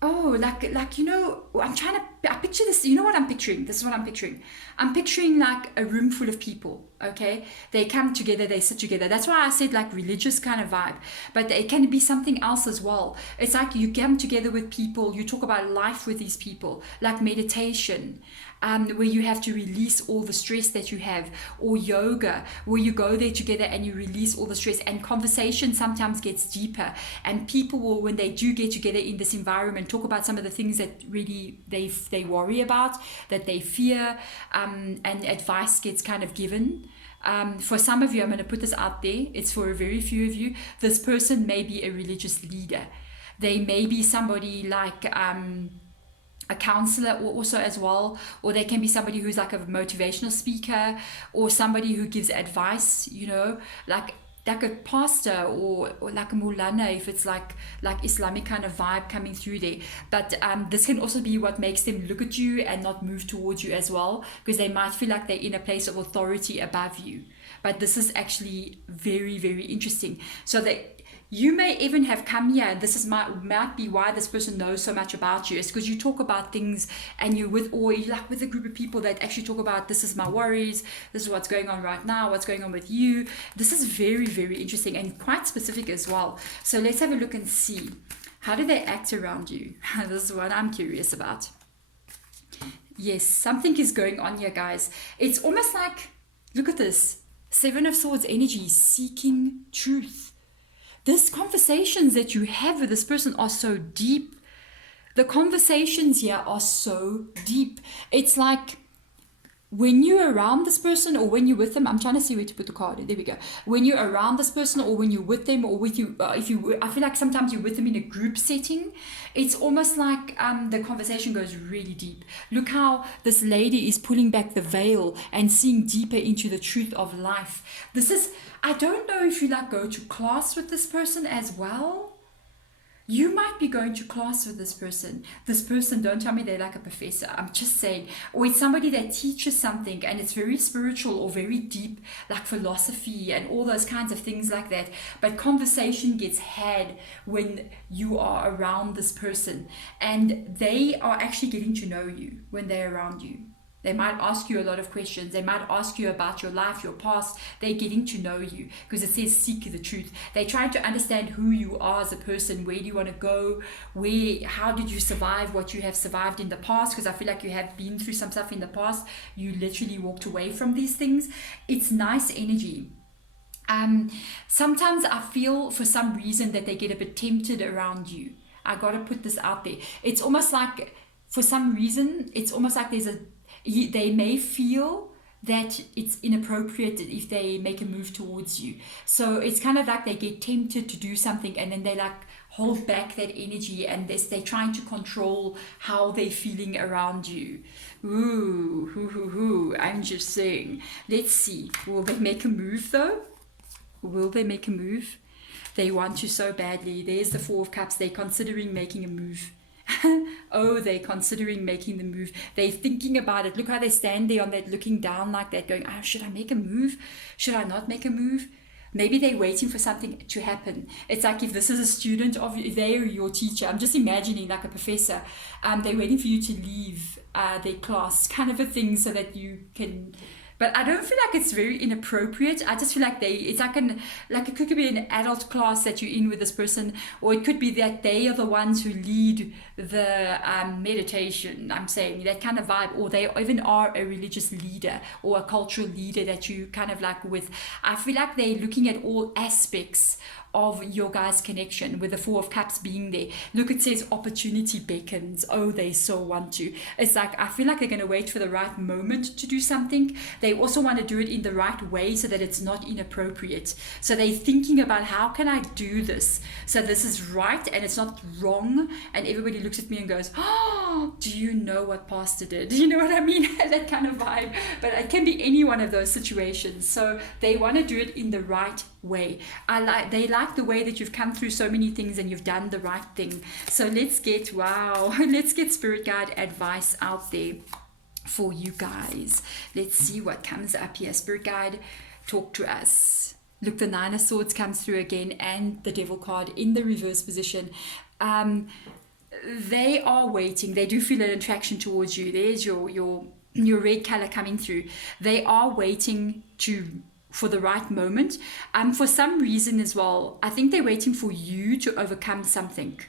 oh, like you know, I picture this, you know what I'm picturing? This is what I'm picturing. I'm picturing like a room full of people, okay? They come together, they sit together. That's why I said like religious kind of vibe. But it can be something else as well. It's like you come together with people, you talk about life with these people, like meditation, where you have to release all the stress that you have, or yoga, where you go there together and you release all the stress, and conversation sometimes gets deeper, and people will, when they do get together in this environment, talk about some of the things that really they worry about, that they fear, and advice gets kind of given. For some of you, I'm going to put this out there, it's for a very few of you, this person may be a religious leader. They may be somebody like a counselor also as well, or they can be somebody who's like a motivational speaker, or somebody who gives advice, you know, like a pastor, or like a mulana, if it's like Islamic kind of vibe coming through there. But this can also be what makes them look at you and not move towards you as well, because they might feel like they're in a place of authority above you. But this is actually very, very interesting. So that you may even have come here, and this is might be why this person knows so much about you. It's because you talk about things, and you're with a group of people that actually talk about, this is my worries, this is what's going on right now, what's going on with you. This is very, very interesting and quite specific as well. So let's have a look and see. How do they act around you? This is what I'm curious about. Yes, something is going on here, guys. It's almost like, look at this. 7 of Swords energy, seeking truth. These conversations that you have with this person are so deep. The conversations here are so deep. It's like when you're around this person or when you're with them, I'm trying to see where to put the card. There we go. When you're around this person or when you're with them, or with you, I feel like sometimes you're with them in a group setting. It's almost like the conversation goes really deep. Look how this lady is pulling back the veil and seeing deeper into the truth of life. This is, I don't know if you like go to class with this person as well. You might be going to class with this person. This person, don't tell me they're like a professor. I'm just saying. Or it's somebody that teaches something and it's very spiritual or very deep, like philosophy and all those kinds of things like that. But conversation gets had when you are around this person. And they are actually getting to know you when they're around you. They might ask you a lot of questions. They might ask you about your life, your past. They're getting to know you because it says seek the truth. They're trying to understand who you are as a person. Where do you want to go? How did you survive what you have survived in the past? Because I feel like you have been through some stuff in the past. You literally walked away from these things. It's nice energy. Sometimes I feel for some reason that they get a bit tempted around you. I got to put this out there. It's almost like for some reason, it's almost like they may feel that it's inappropriate if they make a move towards you. So it's kind of like they get tempted to do something and then they like hold back that energy and they're trying to control how they're feeling around you. Ooh, I'm just saying. Let's see. Will they make a move though? Will they make a move? They want to so badly. There's the 4 of Cups. They're considering making a move. Oh, they're considering making the move. They're thinking about it. Look how they stand there on that, looking down like that, going, should I make a move? Should I not make a move? Maybe they're waiting for something to happen. It's like if this is a student of you, they're your teacher. I'm just imagining like a professor. They're waiting for you to leave their class, kind of a thing, so that you can. But I don't feel like it's very inappropriate. I just feel like it's like it could be an adult class that you're in with this person, or it could be that they are the ones who lead the meditation. I'm saying that kind of vibe, or they even are a religious leader or a cultural leader that you kind of like with. I feel like they're looking at all aspects of your guys' connection, with the Four of Cups being there. Look, it says opportunity beckons. Oh, they so want to. It's like, I feel like they're going to wait for the right moment to do something. They also want to do it in the right way so that it's not inappropriate. So they're thinking about, how can I do this so this is right and it's not wrong? And everybody looks at me and goes, oh, do you know what pastor did? You know what I mean? That kind of vibe. But it can be any one of those situations. So they want to do it in the right way. They like the way that you've come through so many things and you've done the right thing. So let's get spirit guide advice out there for you guys. Let's see what comes up here. Spirit guide, talk to us. Look, the Nine of Swords comes through again, and the Devil card in the reverse position. They are waiting. They do feel an attraction towards you. There's your red color coming through. They are waiting for the right moment. For some reason as well, I think they're waiting for you to overcome something.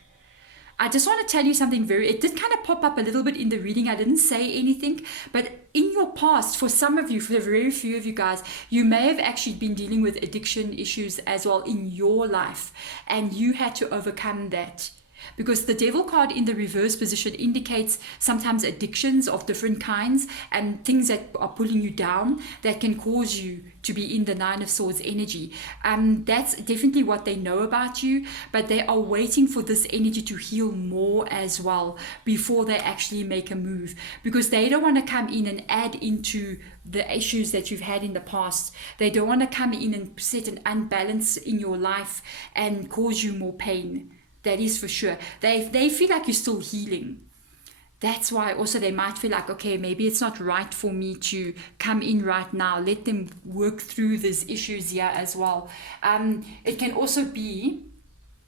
I just want to tell you something it did kind of pop up a little bit in the reading. I didn't say anything, but in your past, for some of you, for the very few of you guys, you may have actually been dealing with addiction issues as well in your life, and you had to overcome that. Because the Devil card in the reverse position indicates sometimes addictions of different kinds and things that are pulling you down that can cause you to be in the Nine of Swords energy. That's definitely what they know about you, but they are waiting for this energy to heal more as well before they actually make a move, because they don't want to come in and add into the issues that you've had in the past. They don't want to come in and set an unbalance in your life and cause you more pain. That is for sure. They feel like you're still healing. That's why also they might feel like, okay, maybe it's not right for me to come in right now. Let them work through these issues here as well. It can also be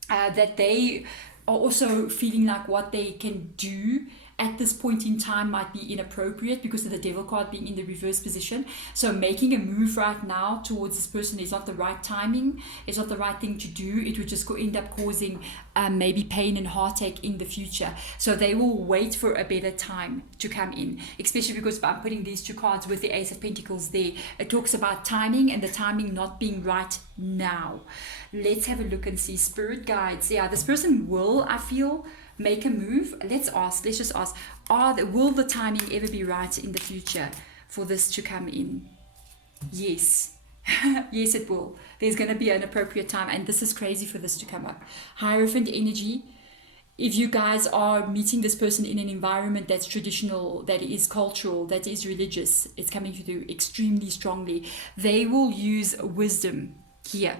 that they are also feeling like what they can do at this point in time might be inappropriate because of the Devil card being in the reverse position. So making a move right now towards this person is not the right timing. It's not the right thing to do. It would just end up causing maybe pain and heartache in the future. So they will wait for a better time to come in, especially because I'm putting these two cards with the Ace of Pentacles there. It talks about timing and the timing not being right now. Let's have a look and see. Spirit guides. Yeah, this person will, I feel, make a move. Let's just ask, will the timing ever be right in the future for this to come in? Yes. Yes, it will. There's going to be an appropriate time, and this is crazy for this to come up. Hierophant energy. If you guys are meeting this person in an environment that's traditional, that is cultural, that is religious, it's coming through extremely strongly. They will use wisdom here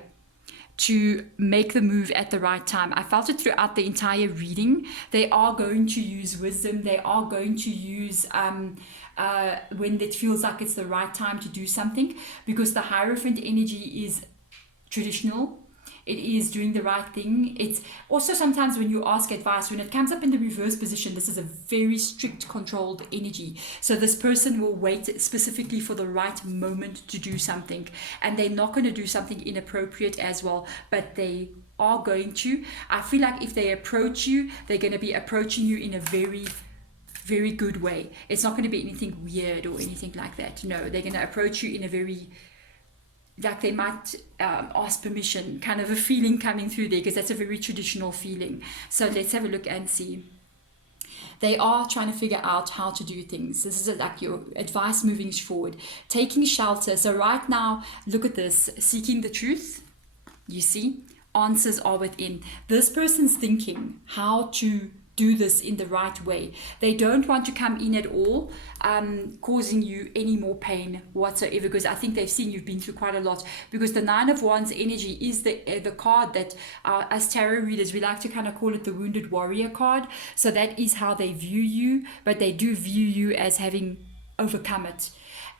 to make the move at the right time. I felt it throughout the entire reading. They are going to use wisdom. They are going to use when it feels like it's the right time to do something, because the Hierophant energy is traditional. It is doing the right thing. It's also sometimes when you ask advice, when it comes up in the reverse position, this is a very strict, controlled energy. So this person will wait specifically for the right moment to do something. And they're not going to do something inappropriate as well, but they are going to. I feel like if they approach you, they're going to be approaching you in a very, very good way. It's not going to be anything weird or anything like that. No, they're going to approach you in a very, like they might ask permission, kind of a feeling coming through there, because that's a very traditional feeling. So let's have a look and see. They are trying to figure out how to do things. This is like your advice moving forward. Taking shelter. So right now, look at this. Seeking the truth. You see, answers are within. This person's thinking how to do this in the right way. They don't want to come in at all, causing you any more pain whatsoever, because I think they've seen you've been through quite a lot. Because the Nine of Wands energy is the card that as tarot readers, we like to kind of call it the Wounded Warrior card. So that is how they view you, but they do view you as having overcome it.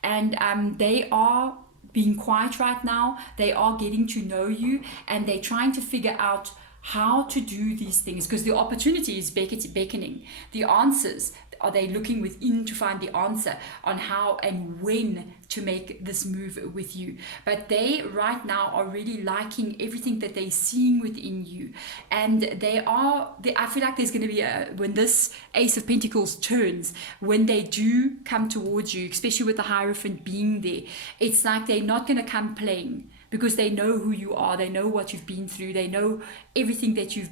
And they are being quiet right now. They are getting to know you, and they're trying to figure out how to do these things, because the opportunity is beckoning. The answers, are they looking within to find the answer on how and when to make this move with you? But they right now are really liking everything that they're seeing within you, and I feel like there's going to be when this Ace of Pentacles turns, when they do come towards you, especially with the Hierophant being there, it's like they're not going to come playing, because they know who you are, they know what you've been through, they know everything that you've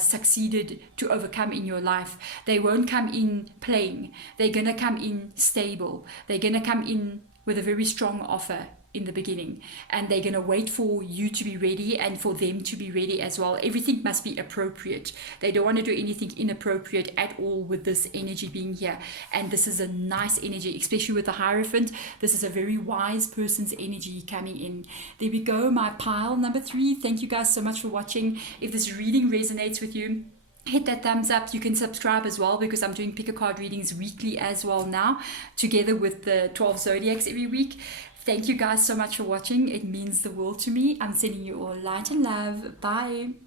succeeded to overcome in your life. They won't come in playing. They're going to come in stable. They're going to come in with a very strong offer in the beginning, and they're going to wait for you to be ready and for them to be ready as well. Everything must be appropriate. They don't want to do anything inappropriate at all with this energy being here. And this is a nice energy, especially with the Hierophant. This is a very wise person's energy coming in. There we go, my pile number 3. Thank you guys so much for watching. If this reading resonates with you, hit that thumbs up. You can subscribe as well, because I'm doing pick a card readings weekly as well now, together with the 12 zodiacs every week. Thank you guys so much for watching. It means the world to me. I'm sending you all light and love. Bye.